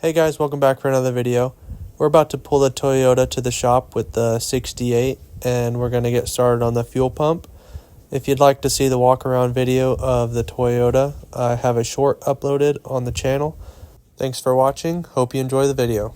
Hey guys, welcome back for another video. We're about to pull the Toyota to the shop with the 68 and we're going to get started on the fuel pump. If you'd like to see the walk around video of the Toyota, I have a short uploaded on the channel. Thanks for watching. Hope you enjoy the video.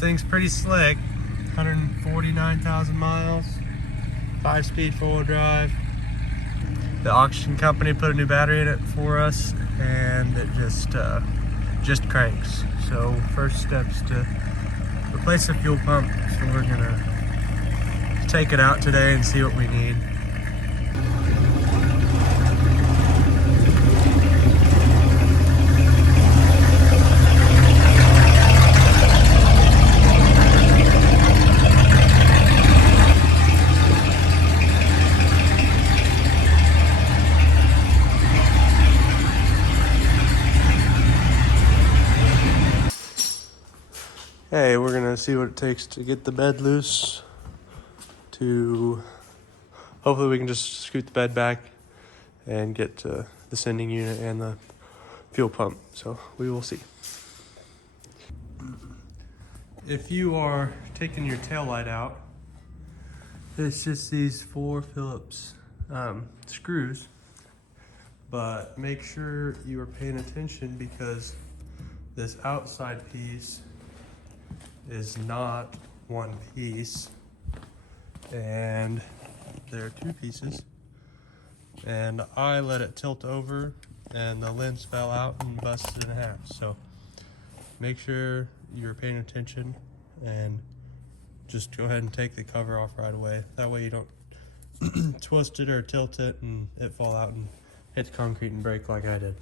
Thing's pretty slick. 149,000 miles, 5-speed four-wheel drive. The auction company put a new battery in it for us, and it just cranks. So first steps to replace the fuel pump. So we're gonna take it out today and see what we need. Hey, we're gonna see what it takes to get the bed loose. Hopefully we can just scoot the bed back and get to the sending unit and the fuel pump. So we will see. If you are taking your taillight out, it's just these 4 Phillips screws. But make sure you are paying attention because this outside piece is not one piece, and there are 2 pieces, and I let it tilt over and the lens fell out and busted in half. So make sure you're paying attention and just go ahead and take the cover off right away. That way you don't twist it or tilt it and it fall out and hit the concrete and break like I did.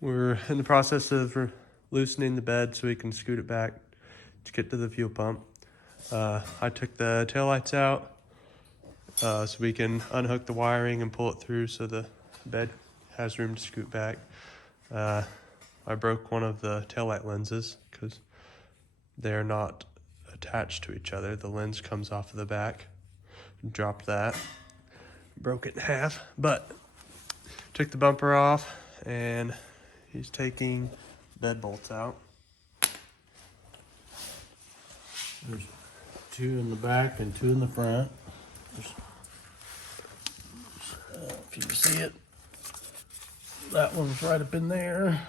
We're in the process of loosening the bed so we can scoot it back to get to the fuel pump. I took the taillights out so we can unhook the wiring and pull it through so the bed has room to scoot back. I broke one of the taillight lenses because they're not attached to each other. The lens comes off of the back. Dropped that, broke it in half, but took the bumper off and he's taking bed bolts out. There's 2 in the back and 2 in the front. If you can see it, that one's right up in there.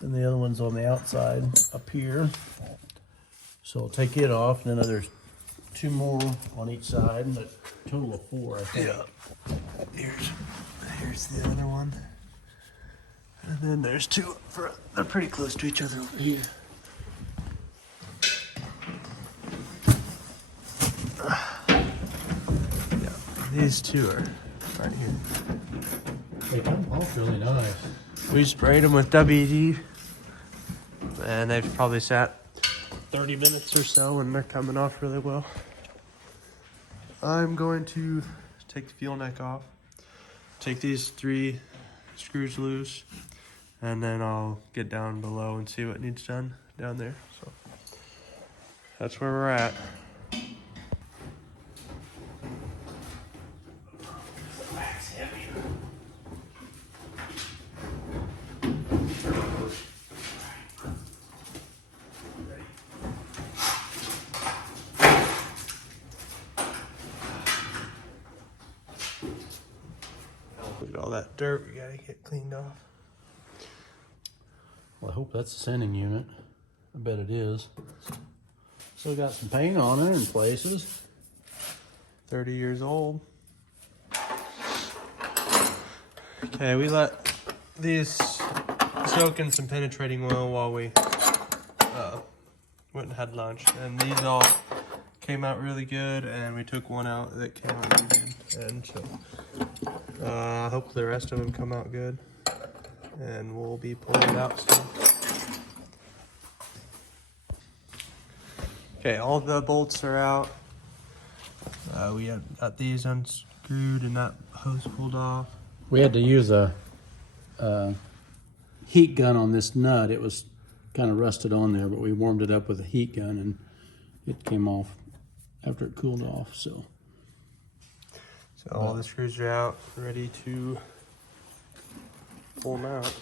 And the other one's on the outside up here. So I'll take it off, and then there's 2 more on each side, but total of 4, I think. Yeah. Here's the other one. And then there's 2 up front. They're pretty close to each other over here. These 2 are right here. They come off really nice. We sprayed them with WD, and they've probably sat 30 minutes or so, and they're coming off really well. I'm going to take the fuel neck off, take these 3 screws loose, and then I'll get down below and see what needs done down there. So that's where we're at. Look at all that dirt we gotta get cleaned off. Well, I hope that's the sending unit. I bet it is. Still got some paint on it in places. 30 years old. Okay, we let these soaking some penetrating oil while we went and had lunch, and these all came out really good, and we took one out that came out really good, and so I hope the rest of them come out good, and we'll be pulling it out soon. Okay, all the bolts are out. We have got these unscrewed and that hose pulled off. We had to use a heat gun on this nut. It was kind of rusted on there, but we warmed it up with a heat gun and it came off after it cooled off. So all the screws are out, ready to pull them out.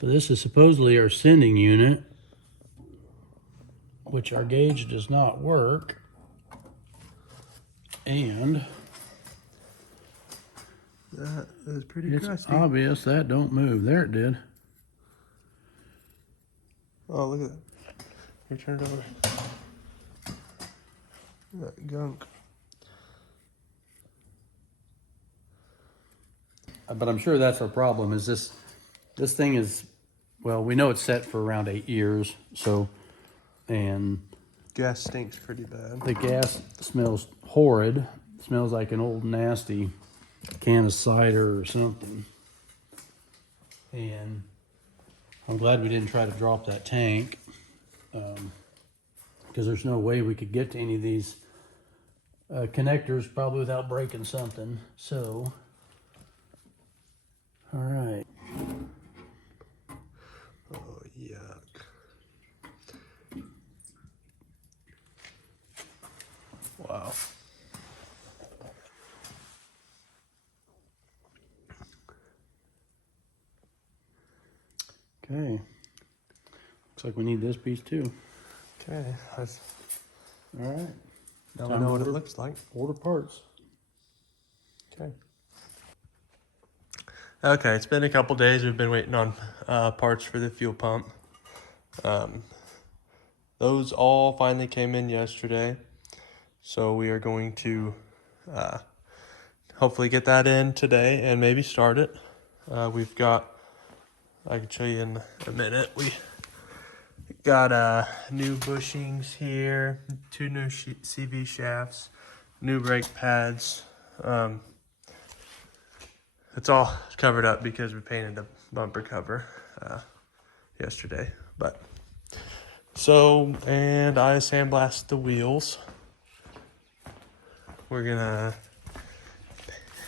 So this is supposedly our sending unit, which our gauge does not work. And That is pretty it's crusty. obvious that don't move. There it did. Oh, look at that. Here, turn it over. That gunk. But I'm sure that's our problem. Is this thing is, well, we know it's set for around 8 years. So, and Gas stinks pretty bad. the gas smells horrid. It smells like an old nasty can of cider or something. And I'm glad we didn't try to drop that tank, because there's no way we could get to any of these connectors probably without breaking something. So, all right. Oh, yuck. Wow. Okay. Looks like we need this piece too. Okay, that's, All right. now we Time know to what it order- looks like. Order parts. Okay. Okay, it's been a couple days. We've been waiting on parts for the fuel pump. Those all finally came in yesterday. So we are going to hopefully get that in today and maybe start it. We've got, I can show you in a minute, we got new bushings here, 2 new CV shafts, new brake pads. It's all covered up because we painted the bumper cover yesterday. But so, and I sandblasted the wheels. We're gonna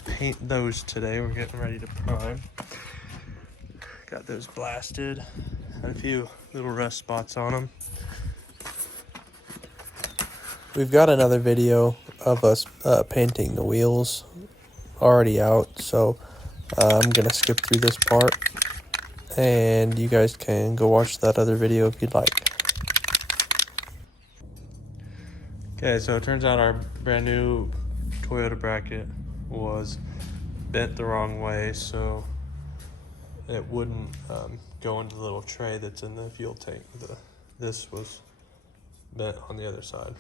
paint those today. We're getting ready to prime. Got those blasted. Had a few little rust spots on them. We've got another video of us painting the wheels already out, so I'm gonna skip through this part, and you guys can go watch that other video if you'd like. Okay, so it turns out our brand new Toyota bracket was bent the wrong way, so it wouldn't go into the little tray that's in the fuel tank. This was bent on the other side.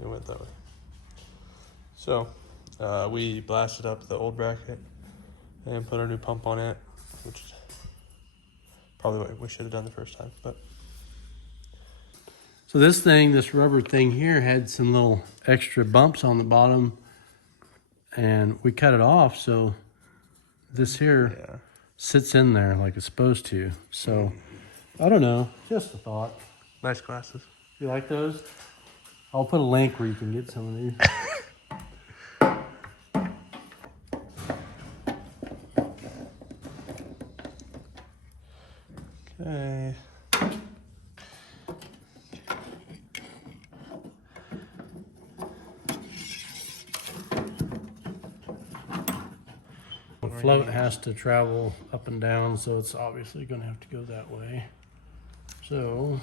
It went that way. So we blasted up the old bracket and put our new pump on it, which is probably what we should have done the first time. But So this rubber thing here had some little extra bumps on the bottom, and we cut it off, so this here yeah, sits in there like it's supposed to. So, I don't know, just a thought. nice glasses. You like those? I'll put a link where you can get some of these. Okay. The float has to travel up and down, so it's obviously going to have to go that way. So,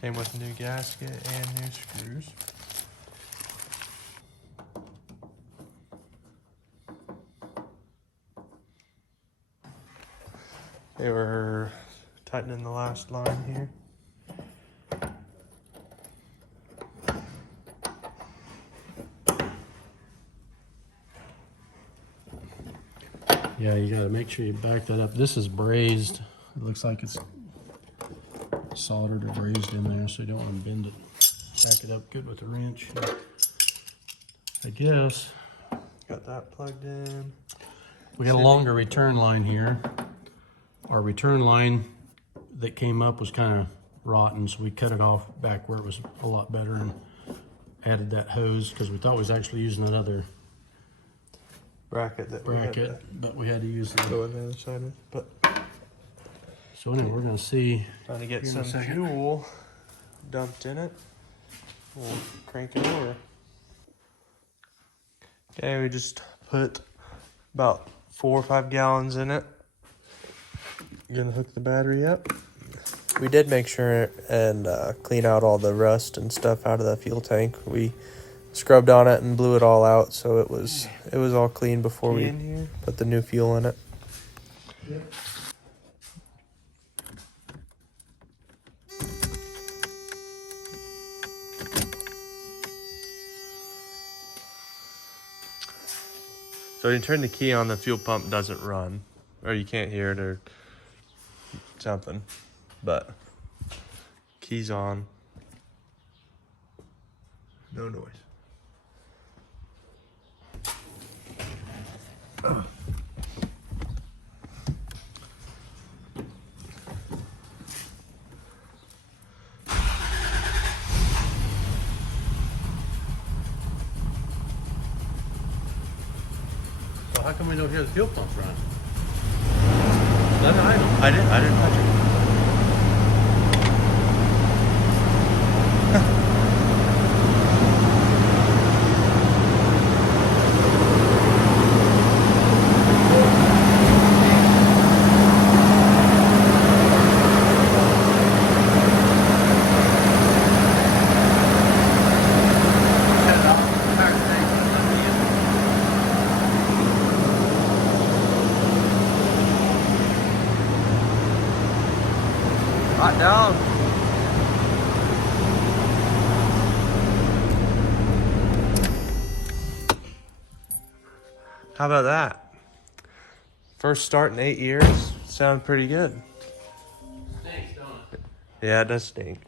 Came with a new gasket and new screws. They were tightening the last line here. Yeah, you gotta make sure you back that up. This is brazed. It looks like it's soldered or brazed in there, so you don't want to bend it. Back it up good with the wrench. I guess. Got that plugged in. We got a longer return line here. Our return line that came up was kind of rotten, so we cut it off back where it was a lot better and added that hose because we thought we was actually using that other Bracket that but we had to use go the. on the other side with. But So anyway, we're gonna see. trying to get Here in a some second. fuel dumped in it. We'll crank it over. Okay, we just put about 4 or 5 gallons in it. Gonna hook the battery up. We did make sure and clean out all the rust and stuff out of the fuel tank. We scrubbed on it and blew it all out, so it was all clean before we put the new fuel in it. So you turn the key on, the fuel pump doesn't run, or you can't hear it or something, but key's on, no noise. So how come we don't hear the fuel pump run? Is that an idle? I didn't touch it. Hot down. How about that? First start in 8 years. Sound pretty good. Stinks, don't it? Yeah, it does stink.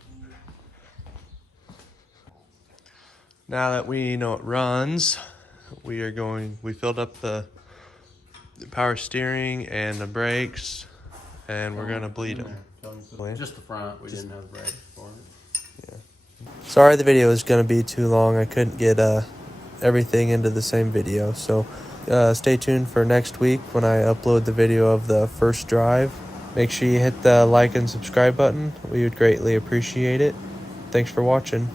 Now that we know it runs, we filled up the power steering and the brakes, and we're gonna bleed them. Just the front. We didn't have the brake for it. Sorry the video is going to be too long. I couldn't get everything into the same video. So stay tuned for next week when I upload the video of the first drive. Make sure you hit the like and subscribe button. We would greatly appreciate it. Thanks for watching.